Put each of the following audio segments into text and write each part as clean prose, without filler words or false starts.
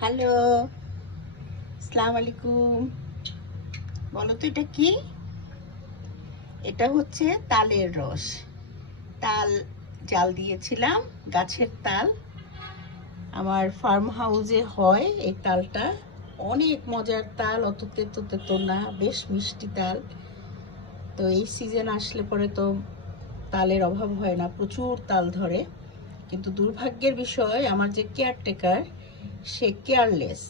Hello, আসসালামু আলাইকুম। বলো তো এটা কি? এটা হচ্ছে তালের রস। তাল জাল দিয়েছিলাম, গাছের তাল। আমার ফার্ম হাউসে হয় এই তালটা। অনেক মজার তাল, অত তেতো তেতো না, বেশ মিষ্টি তাল। তো এই সিজন আসলে পরে তো তালের অভাব হয় না, প্রচুর তাল ধরে। কিন্তু দুর্ভাগ্যের বিষয়, আমার যে কেয়ারটেকার সে কেয়ারলেস।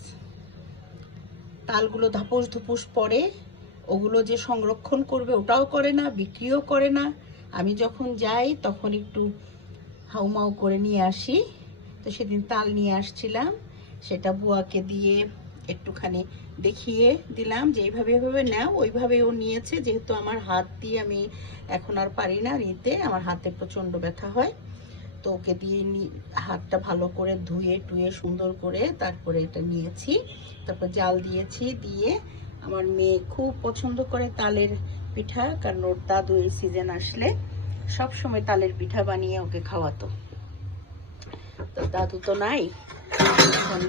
তালগুলো ধাপুস ধুপুস পড়ে, ওগুলো যে সংরক্ষণ করবে ওটাও করে না, বিক্রিও করে না। আমি যখন যাই তখন একটু হাউমাউ করে নিয়ে আসি। তো সেদিন তাল নিয়ে আসছিলাম, সেটা বুয়াকে দিয়ে একটুখানি দেখিয়ে দিলাম যে এইভাবে এভাবে নাও। ওইভাবে ও নিয়েছে, যেহেতু আমার হাত দিয়ে আমি এখন আর পারি না নিতে, আমার হাতে প্রচণ্ড ব্যথা হয়। তো ওকে দিয়ে হাতটা ভালো করে ধুয়ে টুয়ে সুন্দর করে তারপরে এটা নিয়েছি। তারপর জাল দিয়েছি, দিয়ে আমার মেয়ে খুব পছন্দ করে তালের পিঠা, কারণ ওর দাদু এই সিজন আসলে সব সময় তালের পিঠা বানিয়ে ওকে খাওয়াতো। তো দাদু তো নাই এখন,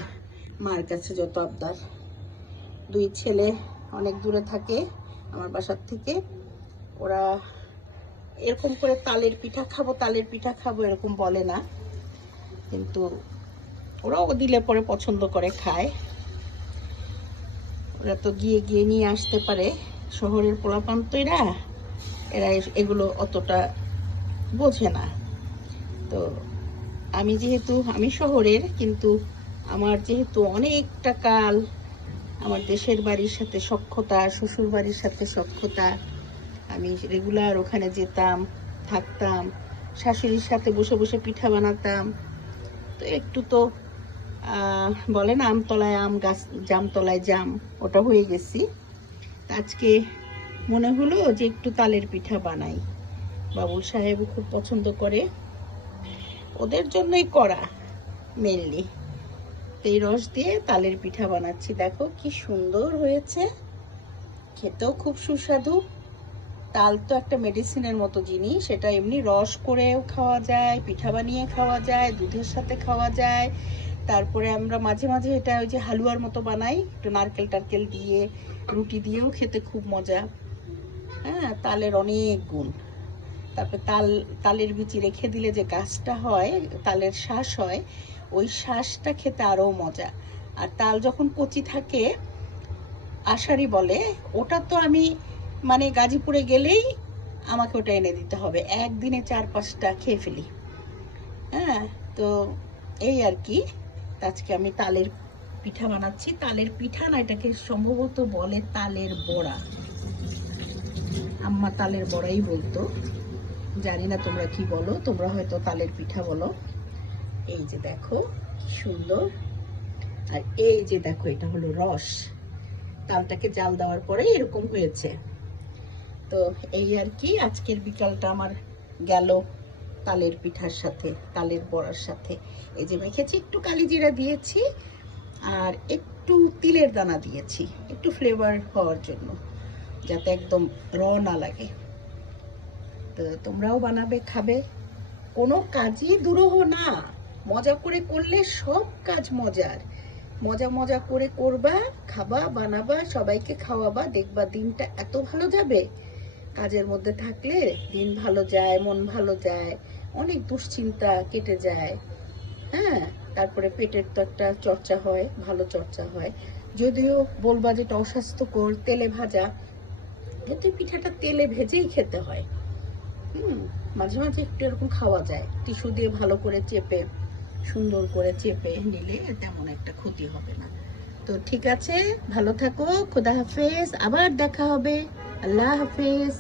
মার কাছে যত আবদার। দুই ছেলে অনেক দূরে থাকে আমার বাসার থেকে। ওরা এরকম করে তালের পিঠা খাবো, তালের পিঠা খাবো এরকম বলে না, কিন্তু ওরাও দিলে পরে পছন্দ করে খায়। ওরা তো গিয়ে গিয়ে নিয়ে আসতে পারে। শহরের পোলাপান তো এরা এগুলো অতটা বোঝে না। তো আমি শহরের, কিন্তু আমার যেহেতু অনেকটা কাল আমার দেশের বাড়ির সাথে সখ্যতা, শ্বশুর বাড়ির সাথে সখ্যতা, আমি রেগুলার ওখানে যেতাম, থাকতাম, শাশুড়ির সাথে বসে বসে পিঠা বানাতাম। তো একটু তো বলে না, আমতলায় আম গাছ, জামতলায় জাম, ওটা হয়ে গেছি। আজকে মনে হলো যে একটু তালের পিঠা বানাই। বাবুল সাহেব খুব পছন্দ করে, ওদের জন্যই করা মেনলি। এই রস দিয়ে তালের পিঠা বানাচ্ছি, দেখো কি সুন্দর হয়েছে, খেতেও খুব সুস্বাদু। তাল তো একটা মেডিসিনের মতো জিনিস, এটা এমনি রস করেও খাওয়া যায়, পিঠা বানিয়ে খাওয়া যায়, দুধের সাথে খাওয়া যায়। তারপরে আমরা মাঝে মাঝে এটা ওই যে হালুয়ার মতো বানাই, একটু নারকেল টারকেল দিয়ে, রুটি দিয়েও খেতে খুব মজা। হ্যাঁ, তালের অনেক গুণ। তারপরে তালের বিচি রেখে দিলে যে গাছটা হয়, তালের শ্বাস হয়, ওই শ্বাসটা খেতে আরো মজা। আর তাল যখন কচি থাকে, আষাঢ়ি বলে, ওটা তো আমি মানে গাজীপুরে গেলেই আমাকে ওটা এনে দিতে হবে, একদিনে 4-5টা খেয়ে ফেলি। হ্যাঁ, তো এই আর কি। আজকে আমি তালের পিঠা বানাচ্ছি। তালের পিঠা না, এটাকে সম্ভবত বলে তালের বড়া। আম্মা তালের বড়াই বলতো, জানি না তোমরা কি বলো, তোমরা হয়তো তালের পিঠা বলো। এই যে দেখো কি সুন্দর, আর এই যে দেখো এটা হলো রস, তালটাকে জাল দেওয়ার পরে এরকম হয়েছে। তো এই আর কি, আজকের বিকালটা আমার গেল তালের পিঠার সাথে, তালের বড়ার সাথে। এই যে মেখেছি, একটু কালিজিরা দিয়েছি আর একটু তিলের দানা দিয়েছি, একটু ফ্লেভার হওয়ার জন্য, যাতে একদম না লাগে। তো তোমরাও বানাবে, খাবে। কোনো কাজই দুরূহ না, মজা করে করলে সব কাজ মজার। মজা মজা করে করবা, খাবা, বানাবা, সবাইকে খাওয়াবা, দেখবা দিনটা এত ভালো যাবে। কাজের মধ্যে থাকলে দিন ভালো যায়, মন ভালো যায়, অনেক দুশ্চিন্তা কেটে যায়। হ্যাঁ, তারপরে পেটের তো একটা চর্চা হয়, ভালো চর্চা হয়। যদিও বলবা যেটা অস্বাস্থ্যকর, তেলে ভাজা, কিন্তু পিঠাটা তেলে ভেজেই খেতে হয়। মাঝে মাঝে একটু এরকম খাওয়া যায়, টিস্যু দিয়ে ভালো করে চেপে, সুন্দর করে চেপে নিলে তেমন একটা ক্ষতি হবে না। তো ঠিক আছে, ভালো থাকো, খোদা হাফেজ, আবার দেখা হবে, আল্লাহ হাফেজ।